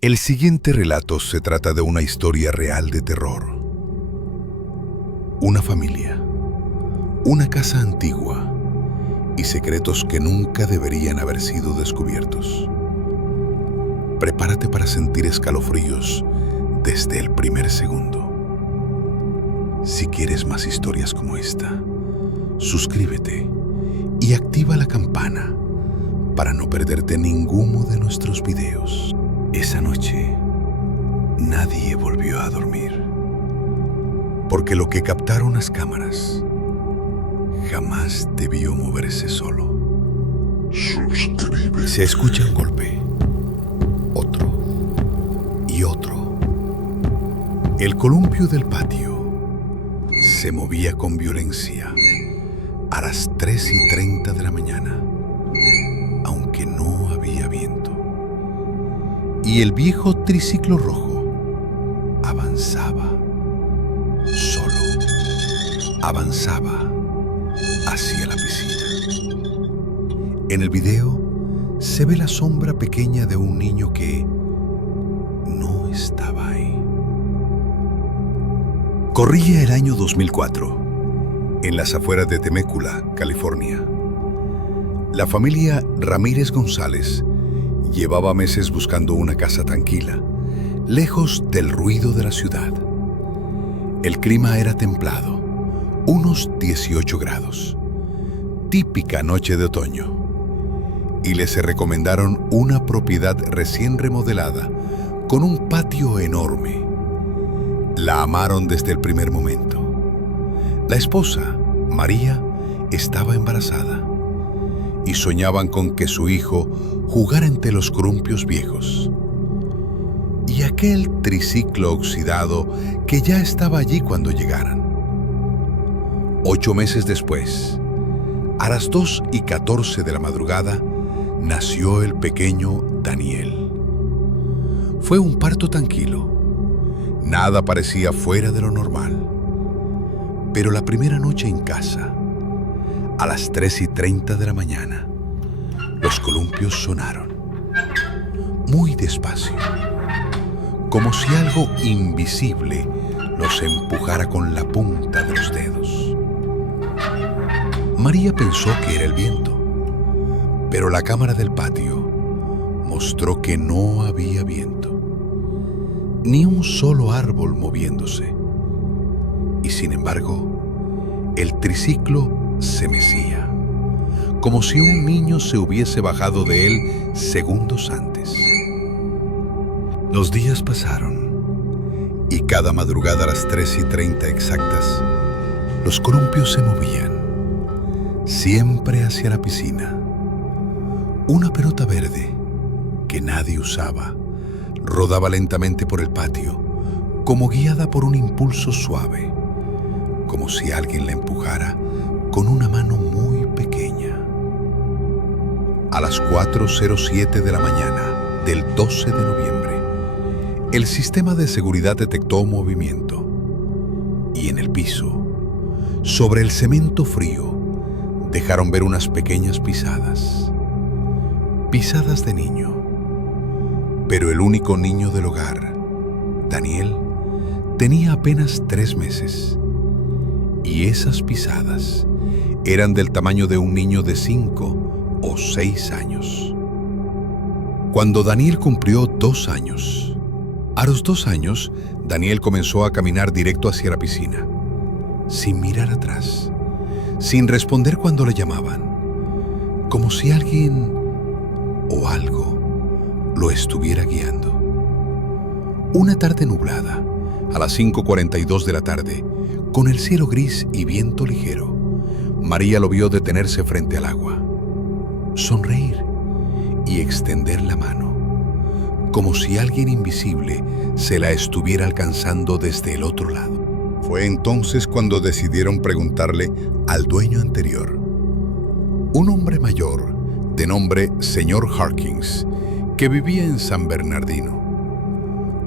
El siguiente relato se trata de una historia real de terror. Una familia, una casa antigua y secretos que nunca deberían haber sido descubiertos. Prepárate para sentir escalofríos desde el primer segundo. Si quieres más historias como esta, suscríbete y activa la campana para no perderte ninguno de nuestros videos. Esa noche, nadie volvió a dormir, porque lo que captaron las cámaras jamás debió moverse solo. Suscríbete. Se escucha un golpe, otro y otro. El columpio del patio se movía con violencia a las 3:30 de la mañana, aunque no había viento. Y el viejo triciclo rojo avanzaba, solo avanzaba hacia la piscina. En el video se ve la sombra pequeña de un niño que no estaba ahí. Corría el año 2004, en las afueras de Temecula, California. La familia Ramírez González llevaba meses buscando una casa tranquila, lejos del ruido de la ciudad. El clima era templado, unos 18 grados, típica noche de otoño, y les recomendaron una propiedad recién remodelada con un patio enorme. La amaron desde el primer momento. La esposa, María, estaba embarazada y soñaban con que su hijo jugara entre los columpios viejos y aquel triciclo oxidado que ya estaba allí cuando llegaran. 8 meses después, a las 2:14 de la madrugada, nació el pequeño Daniel. Fue un parto tranquilo. Nada parecía fuera de lo normal. Pero la primera noche en casa, a las 3:30 de la mañana, los columpios sonaron, muy despacio, como si algo invisible los empujara con la punta de los dedos. María pensó que era el viento, pero la cámara del patio mostró que no había viento, ni un solo árbol moviéndose. Y sin embargo, el triciclo se mecía, como si un niño se hubiese bajado de él segundos antes. Los días pasaron, y cada madrugada a las 3:30 exactas, los columpios se movían, siempre hacia la piscina. Una pelota verde, que nadie usaba, rodaba lentamente por el patio, como guiada por un impulso suave, como si alguien la empujara con una mano muy pequeña. A las 4:07 de la mañana del 12 de noviembre, el sistema de seguridad detectó movimiento y en el piso, sobre el cemento frío, dejaron ver unas pequeñas pisadas. Pisadas de niño. Pero el único niño del hogar, Daniel, tenía apenas 3 meses. Y esas pisadas eran del tamaño de un niño de 5 o 6 años. Cuando Daniel cumplió 2 años, a los 2 años, Daniel comenzó a caminar directo hacia la piscina, sin mirar atrás, sin responder cuando le llamaban, como si alguien o algo lo estuviera guiando. Una tarde nublada, a las 5:42 de la tarde, con el cielo gris y viento ligero, María lo vio detenerse frente al agua, sonreír y extender la mano, como si alguien invisible se la estuviera alcanzando desde el otro lado. Fue entonces cuando decidieron preguntarle al dueño anterior, un hombre mayor de nombre Señor Harkins, que vivía en San Bernardino.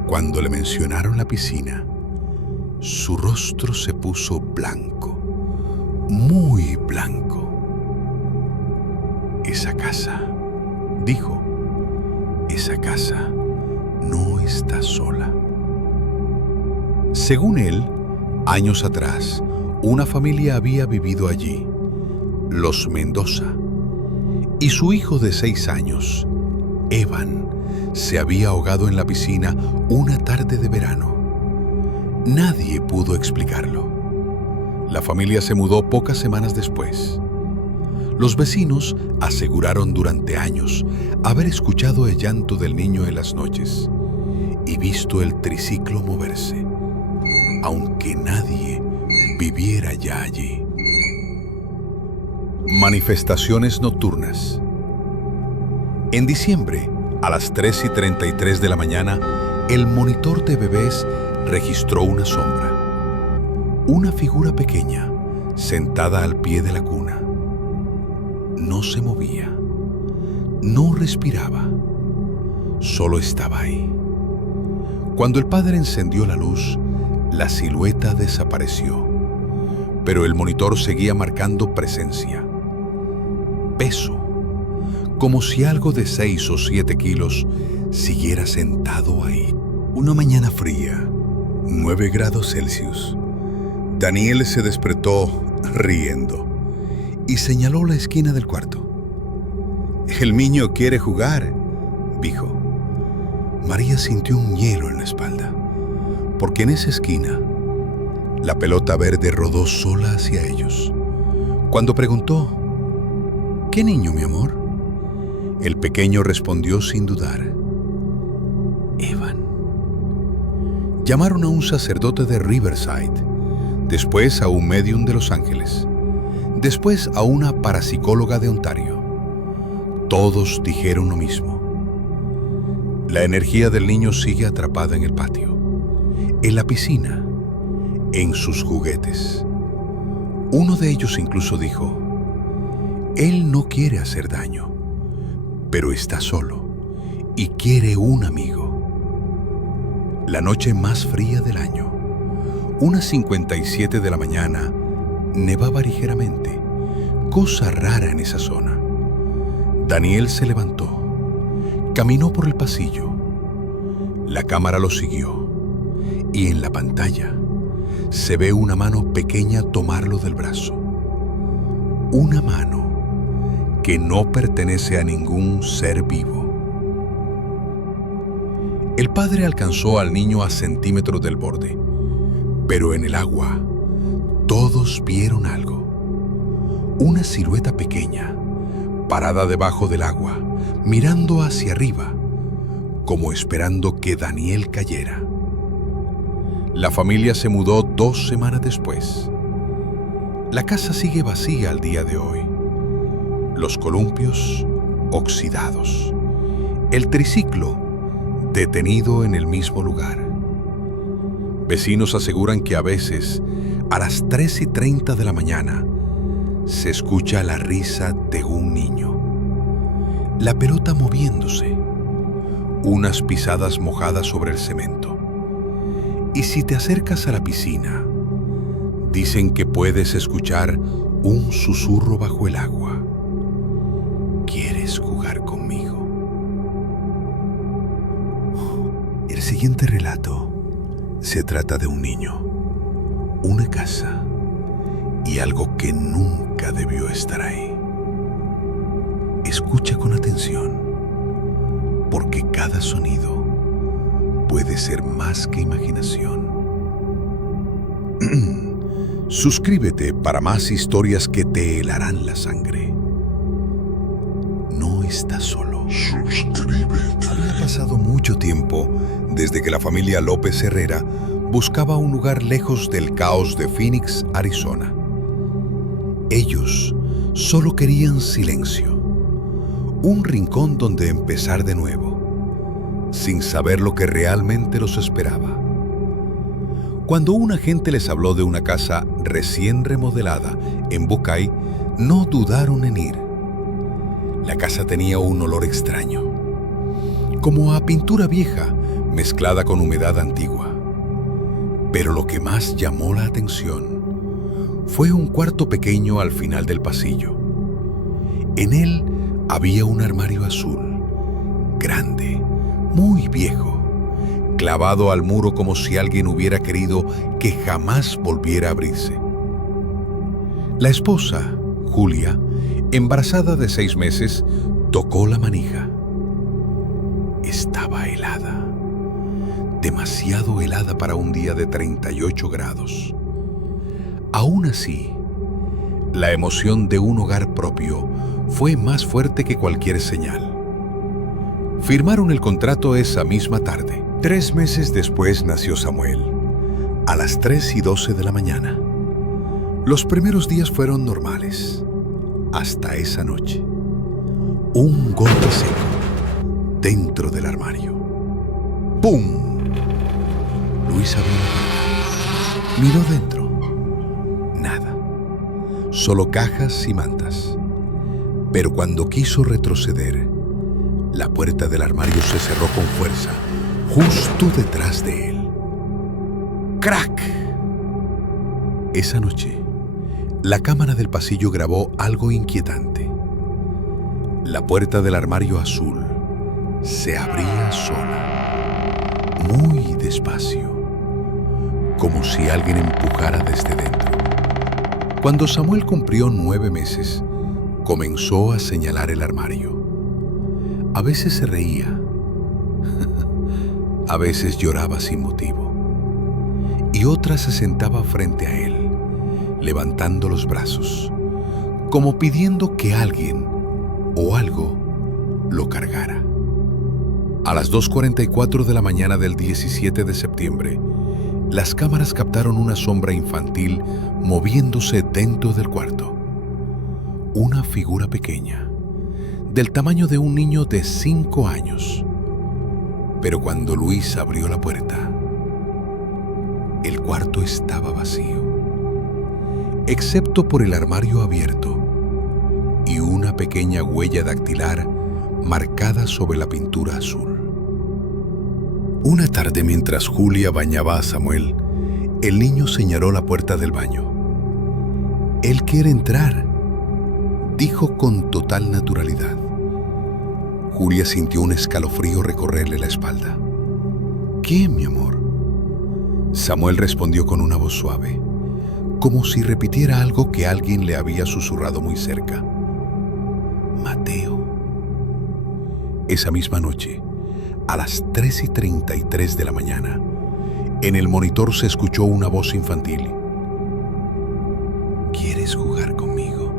Cuando le mencionaron la piscina, su rostro se puso blanco, muy blanco. Esa casa, dijo, esa casa no Según él, años atrás, una familia había vivido allí, los Mendoza, y su hijo de 6 años, Evan, se había ahogado en la piscina una tarde de verano. Nadie pudo explicarlo. La familia se mudó pocas semanas después. Los vecinos aseguraron durante años haber escuchado el llanto del niño en las noches y visto el triciclo moverse, aunque nadie viviera ya allí. Manifestaciones nocturnas. En diciembre, a las 3:33 de la mañana, el monitor de bebés registró una sombra. Una figura pequeña, sentada al pie de la cuna. No se movía, no respiraba, solo estaba ahí. Cuando el padre encendió la luz, la silueta desapareció, pero el monitor seguía marcando presencia, peso, como si algo de 6 o 7 kilos siguiera sentado ahí. Una mañana fría, 9 grados Celsius. Daniel se despertó riendo y señaló la esquina del cuarto. «El niño quiere jugar», dijo. María sintió un hielo en la espalda, porque en esa esquina la pelota verde rodó sola hacia ellos. Cuando preguntó: «¿Qué niño, mi amor?», el pequeño respondió sin dudar: «Evan». Llamaron a un sacerdote de Riverside, después a un médium de Los Ángeles, después a una parapsicóloga de Ontario. Todos dijeron lo mismo. La energía del niño sigue atrapada en el patio, en la piscina, en sus juguetes. Uno de ellos incluso dijo: «Él no quiere hacer daño, pero está solo y quiere un amigo». La noche más fría del año, unas 57 de la mañana, nevaba ligeramente, cosa rara en esa zona. Daniel se levantó, caminó por el pasillo. La cámara lo siguió y en la pantalla se ve una mano pequeña tomarlo del brazo. Una mano que no pertenece a ningún ser vivo. El padre alcanzó al niño a centímetros del borde, pero en el agua todos vieron algo. Una silueta pequeña, parada debajo del agua, mirando hacia arriba, como esperando que Daniel cayera. La familia se mudó 2 semanas después. La casa sigue vacía al día de hoy. Los columpios oxidados. El triciclo detenido en el mismo lugar. Vecinos aseguran que a veces, a las 3:30 de la mañana, se escucha la risa de un niño. La pelota moviéndose. Unas pisadas mojadas sobre el cemento. Y si te acercas a la piscina, dicen que puedes escuchar un susurro bajo el agua. ¿Quieres jugar conmigo? El siguiente relato se trata de un niño, una casa y algo que nunca debió estar ahí. Escucha con atención, porque cada sonido puede ser más que imaginación. Suscríbete para más historias que te helarán la sangre. No estás solo. Suscríbete. Había pasado mucho tiempo desde que la familia López Herrera buscaba un lugar lejos del caos de Phoenix, Arizona. Ellos solo querían silencio, un rincón donde empezar de nuevo, sin saber lo que realmente los esperaba. Cuando un agente les habló de una casa recién remodelada en Buckeye, no dudaron en ir. La casa tenía un olor extraño, como a pintura vieja mezclada con humedad antigua. Pero lo que más llamó la atención fue un cuarto pequeño al final del pasillo. En él había un armario azul, grande, muy viejo, clavado al muro como si alguien hubiera querido que jamás volviera a abrirse. La esposa, Julia, embarazada de 6 meses, tocó la manija. Estaba helada, demasiado helada para un día de 38 grados. Aún así, la emoción de un hogar propio fue más fuerte que cualquier señal. Firmaron el contrato esa misma tarde. 3 meses después nació Samuel, a las 3:12 de la mañana. Los primeros días fueron normales, hasta esa noche. Un golpe seco dentro del armario. ¡Pum! Luis abrió la puerta. Miró dentro. Nada. Solo cajas y mantas. Pero cuando quiso retroceder, la puerta del armario se cerró con fuerza, justo detrás de él. ¡Crack! Esa noche, la cámara del pasillo grabó algo inquietante. La puerta del armario azul se abría sola, muy despacio, como si alguien empujara desde dentro. Cuando Samuel cumplió 9 meses, comenzó a señalar el armario. A veces se reía, a veces lloraba sin motivo, y otras se sentaba frente a él, levantando los brazos, como pidiendo que alguien o algo lo cargara. A las 2:44 de la mañana del 17 de septiembre, las cámaras captaron una sombra infantil moviéndose dentro del cuarto. Una figura pequeña, del tamaño de un niño de 5 años. Pero cuando Luis abrió la puerta, el cuarto estaba vacío, excepto por el armario abierto y una pequeña huella dactilar marcada sobre la pintura azul. Una tarde, mientras Julia bañaba a Samuel, el niño señaló la puerta del baño. «Él quiere entrar», dijo con total naturalidad. Julia sintió un escalofrío recorrerle la espalda. «¿Qué, mi amor?». Samuel respondió con una voz suave, como si repitiera algo que alguien le había susurrado muy cerca. «Mateo». Esa misma noche, a las 3:33 de la mañana, en el monitor se escuchó una voz infantil. «¿Quieres jugar conmigo?».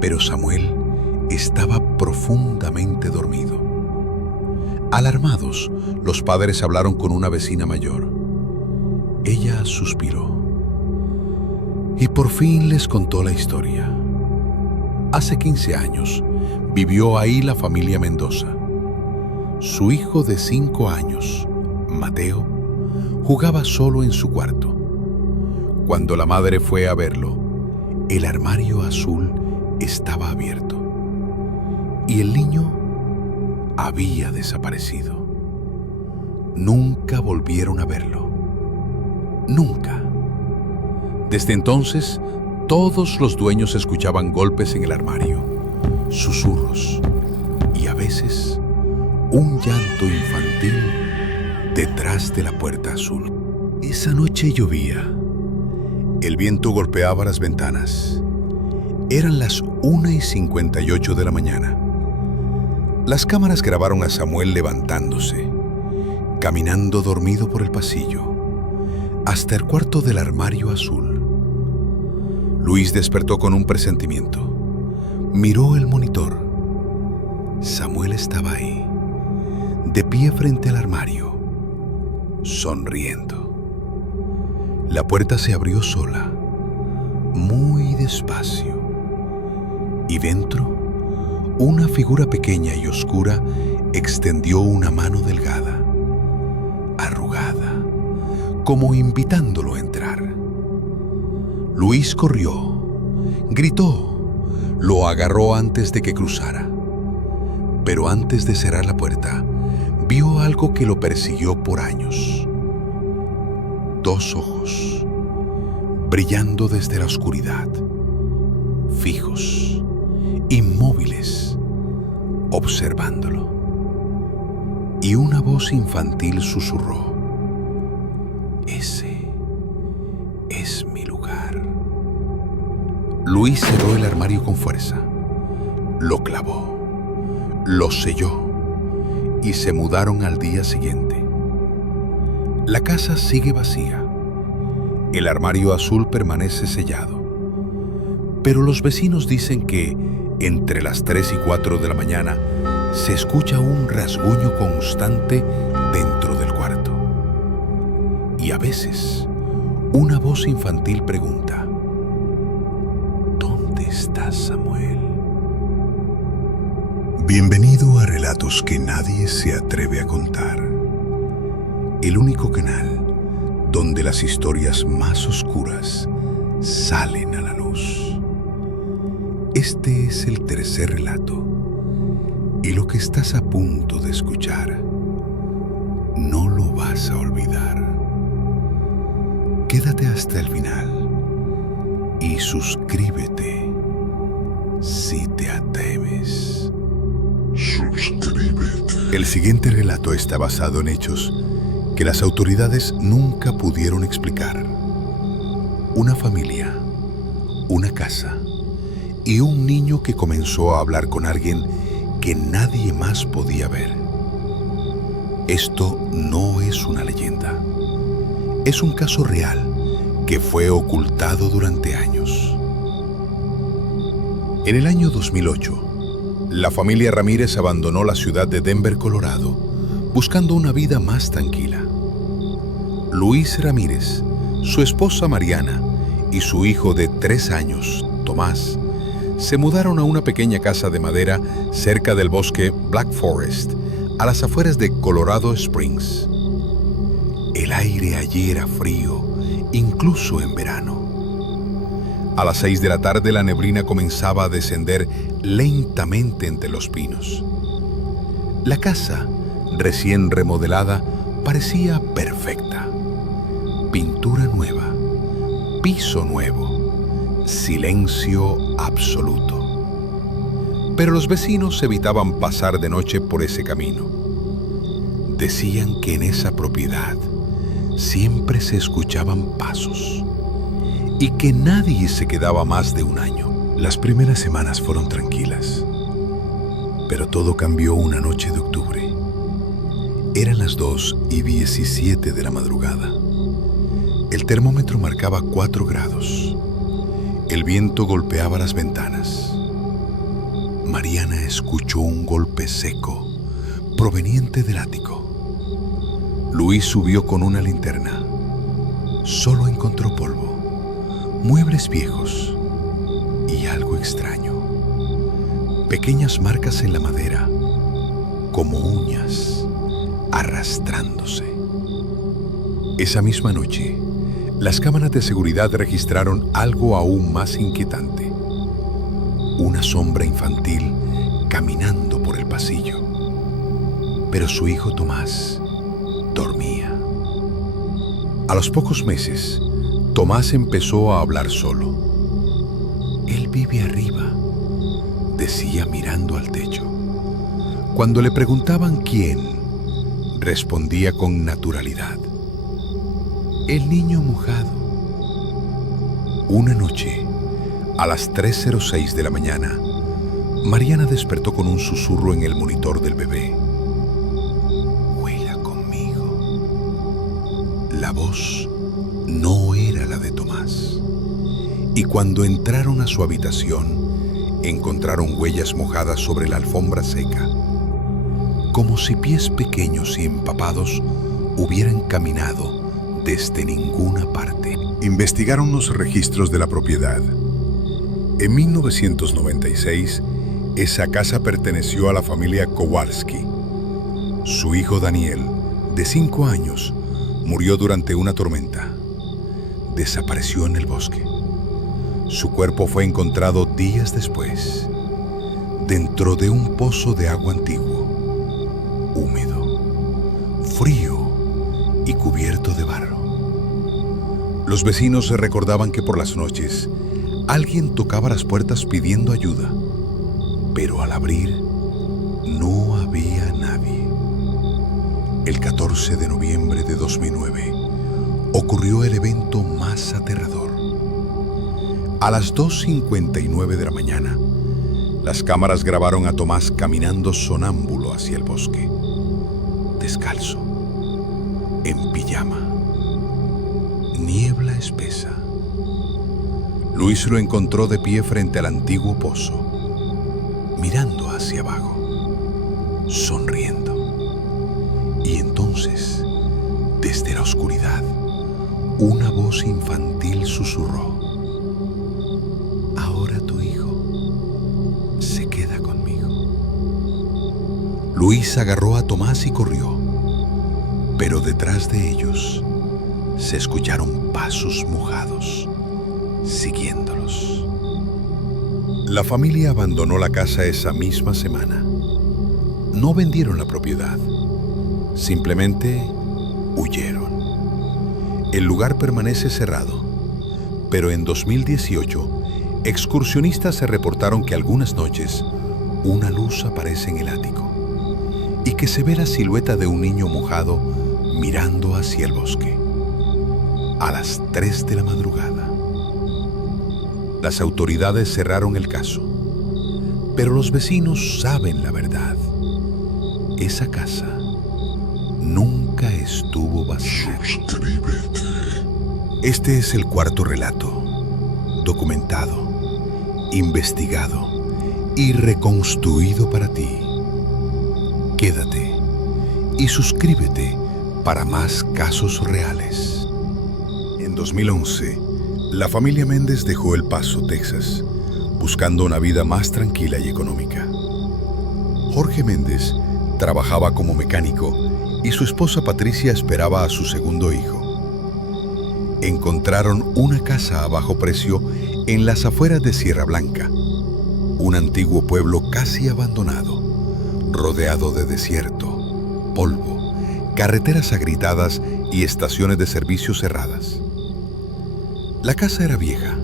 Pero Samuel estaba profundamente dormido. Alarmados, los padres hablaron con una vecina mayor. Ella suspiró y por fin les contó la historia. Hace 15 años vivió ahí la familia Mendoza. Su hijo de 5 años, Mateo, jugaba solo en su cuarto. Cuando la madre fue a verlo, el armario azul estaba abierto y el niño había desaparecido. Nunca volvieron a verlo. Nunca. Desde entonces, todos los dueños escuchaban golpes en el armario, susurros y a veces un llanto infantil detrás de la puerta azul. Esa noche llovía. El viento golpeaba las ventanas. Eran las 1:58 de la mañana. Las cámaras grabaron a Samuel levantándose, caminando dormido por el pasillo, hasta el cuarto del armario azul. Luis despertó con un presentimiento. Miró el monitor. Samuel estaba ahí, de pie frente al armario, sonriendo. La puerta se abrió sola, muy despacio, y dentro, una figura pequeña y oscura extendió una mano delgada, arrugada, como invitándolo a entrar. Luis corrió, gritó, lo agarró antes de que cruzara. Pero antes de cerrar la puerta, vio algo que lo persiguió por años. 2 ojos, brillando desde la oscuridad, fijos, inmóviles, observándolo. y una voz infantil susurró: «Ese es mi lugar». Luis cerró el armario con fuerza, lo clavó, lo selló y se mudaron al día siguiente. La casa sigue vacía. El armario azul permanece sellado. Pero los vecinos dicen que entre las 3 y 4 de la mañana se escucha un rasguño constante dentro del cuarto. Y a veces una voz infantil pregunta: ¿Dónde está Samuel? Bienvenido a Relatos que nadie se atreve a contar. El único canal donde las historias más oscuras salen a la luz. Este es el tercer relato, y lo que estás a punto de escuchar no lo vas a olvidar. Quédate hasta el final y suscríbete si te atreves. Suscríbete. El siguiente relato está basado en hechos que las autoridades nunca pudieron explicar. Una familia, una casa y un niño que comenzó a hablar con alguien que nadie más podía ver. Esto no es una leyenda. Es un caso real que fue ocultado durante años. En el año 2008, la familia Ramírez abandonó la ciudad de Denver, Colorado, buscando una vida más tranquila. Luis Ramírez, su esposa Mariana y su hijo de 3 años, Tomás, se mudaron a una pequeña casa de madera cerca del bosque Black Forest, a las afueras de Colorado Springs. El aire allí era frío, incluso en verano. A las 6 de la tarde la neblina comenzaba a descender lentamente entre los pinos. La casa, recién remodelada, parecía perfecta. Pintura nueva, piso nuevo, silencio absoluto. Pero los vecinos evitaban pasar de noche por ese camino. Decían que en esa propiedad siempre se escuchaban pasos y que nadie se quedaba más de un año. Las primeras semanas fueron tranquilas, pero todo cambió una noche de octubre. Eran las 2:17 de la madrugada. El termómetro marcaba 4 grados. El viento golpeaba las ventanas. Mariana escuchó un golpe seco proveniente del ático. Luis subió con una linterna. Solo encontró polvo, muebles viejos y algo extraño. Pequeñas marcas en la madera, como uñas, arrastrándose. Esa misma noche, las cámaras de seguridad registraron algo aún más inquietante. Una sombra infantil caminando por el pasillo. Pero su hijo Tomás dormía. A los pocos meses, Tomás empezó a hablar solo. «Él vive arriba», decía mirando al techo. Cuando le preguntaban quién, respondía con naturalidad: «El niño mojado». Una noche, a las 3:06 de la mañana, Mariana despertó con un susurro en el monitor del bebé. «Juega conmigo». La voz no era la de Tomás. Y cuando entraron a su habitación, encontraron huellas mojadas sobre la alfombra seca, como si pies pequeños y empapados hubieran caminado desde ninguna parte. Investigaron los registros de la propiedad. En 1996, esa casa perteneció a la familia Kowalski. Su hijo Daniel, de 5 años, murió durante una tormenta. Desapareció en el bosque. Su cuerpo fue encontrado días después, dentro de un pozo de agua antiguo, húmedo, frío y cubierto de barro. Los vecinos recordaban que por las noches alguien tocaba las puertas pidiendo ayuda, pero al abrir no había nadie. El 14 de noviembre de 2009 ocurrió el evento más aterrador. A las 2:59 de la mañana, las cámaras grabaron a Tomás caminando sonámbulo hacia el bosque, descalzo, en pijama, niebla espesa. Luis lo encontró de pie frente al antiguo pozo, mirando hacia abajo, sonriendo. Y entonces, desde la oscuridad, una voz infantil susurró: ahora tu hijo se queda conmigo. Luis agarró a Tomás y corrió, pero detrás de ellos se escucharon pasos mojados, siguiéndolos. La familia abandonó la casa esa misma semana. No vendieron la propiedad, simplemente huyeron. El lugar permanece cerrado, pero en 2018, excursionistas se reportaron que algunas noches una luz aparece en el ático y que se ve la silueta de un niño mojado mirando hacia el bosque. A las 3 de la madrugada. Las autoridades cerraron el caso, pero los vecinos saben la verdad. Esa casa nunca estuvo vacía. Suscríbete. Este es el cuarto relato, documentado, investigado y reconstruido para ti. Quédate y suscríbete para más casos reales. En 2011, la familia Méndez dejó El Paso, Texas, buscando una vida más tranquila y económica. Jorge Méndez trabajaba como mecánico y su esposa Patricia esperaba a su segundo hijo. Encontraron una casa a bajo precio en las afueras de Sierra Blanca, un antiguo pueblo casi abandonado, rodeado de desierto, polvo, carreteras agritadas y estaciones de servicio cerradas. La casa era vieja,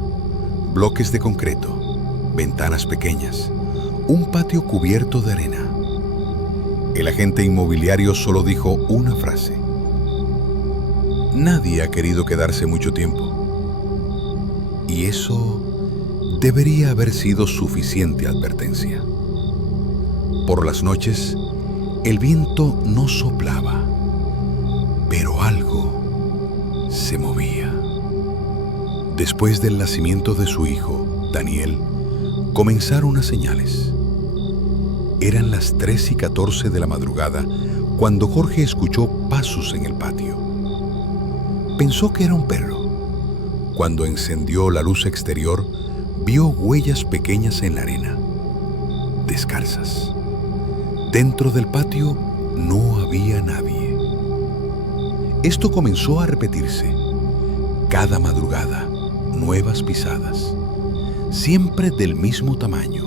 bloques de concreto, ventanas pequeñas, un patio cubierto de arena. El agente inmobiliario solo dijo una frase: nadie ha querido quedarse mucho tiempo. Y eso debería haber sido suficiente advertencia. Por las noches, el viento no soplaba, pero algo se movía. Después del nacimiento de su hijo, Daniel, comenzaron las señales. Eran las 3:14 de la madrugada cuando Jorge escuchó pasos en el patio. Pensó que era un perro. Cuando encendió la luz exterior, vio huellas pequeñas en la arena, descalzas. Dentro del patio no había nadie. Esto comenzó a repetirse. Cada madrugada, nuevas pisadas, siempre del mismo tamaño,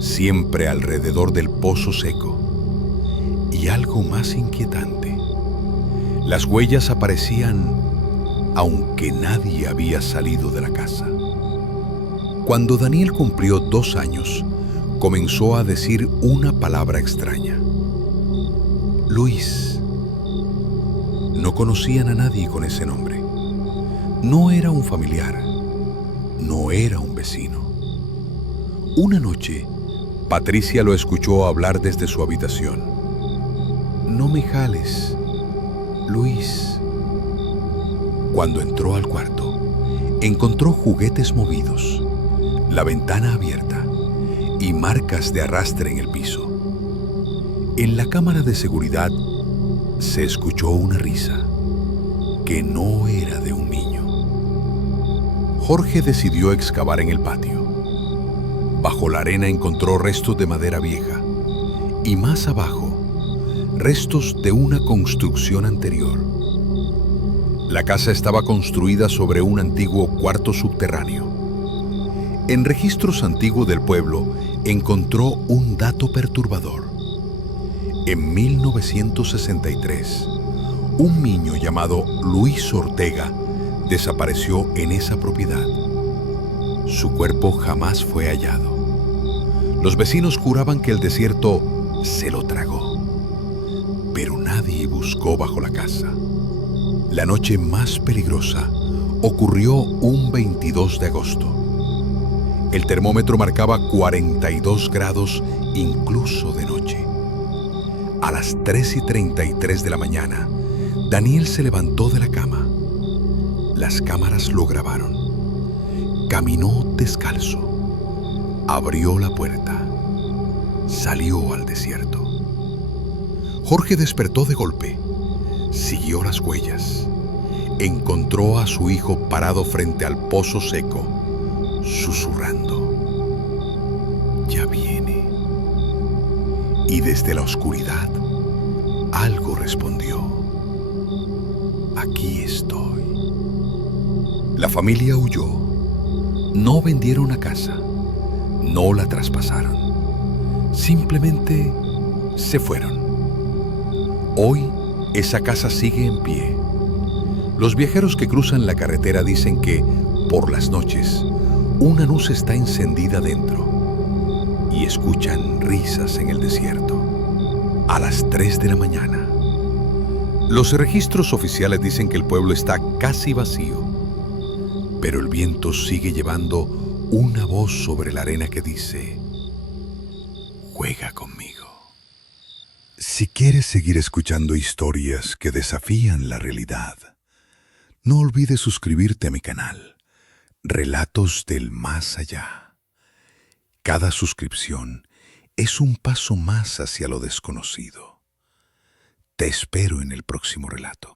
siempre alrededor del pozo seco. Y algo más inquietante, las huellas aparecían aunque nadie había salido de la casa. Cuando Daniel cumplió 2 años, comenzó a decir una palabra extraña: Luis. No conocían a nadie con ese nombre. No era un familiar, no era un vecino. Una noche, Patricia lo escuchó hablar desde su habitación: no me jales, Luis. Cuando entró al cuarto, encontró juguetes movidos, la ventana abierta y marcas de arrastre en el piso. En la cámara de seguridad se escuchó una risa que no era de un niño. Jorge decidió excavar en el patio. Bajo la arena encontró restos de madera vieja y más abajo, restos de una construcción anterior. La casa estaba construida sobre un antiguo cuarto subterráneo. En registros antiguos del pueblo encontró un dato perturbador. En 1963, un niño llamado Luis Ortega desapareció en esa propiedad. Su cuerpo jamás fue hallado. Los vecinos juraban que el desierto se lo tragó. pero nadie buscó bajo la casa. La noche más peligrosa ocurrió un 22 de agosto. El termómetro marcaba 42 grados incluso de noche. A las 3:33 de la mañana, Daniel se levantó de la cama. Las cámaras lo grabaron. Caminó descalzo. Abrió la puerta. Salió al desierto. Jorge despertó de golpe. Siguió las huellas. Encontró a su hijo parado frente al pozo seco, susurrando: "Ya viene". Y desde la oscuridad, algo respondió: "Aquí estoy". La familia huyó. No vendieron la casa. No la traspasaron. Simplemente se fueron. Hoy, esa casa sigue en pie. Los viajeros que cruzan la carretera dicen que, por las noches, una luz está encendida dentro y escuchan risas en el desierto. A las 3 de la mañana. Los registros oficiales dicen que el pueblo está casi vacío, pero el viento sigue llevando una voz sobre la arena que dice: "Juega conmigo". Si quieres seguir escuchando historias que desafían la realidad, no olvides suscribirte a mi canal, Relatos del Más Allá. Cada suscripción es un paso más hacia lo desconocido. Te espero en el próximo relato.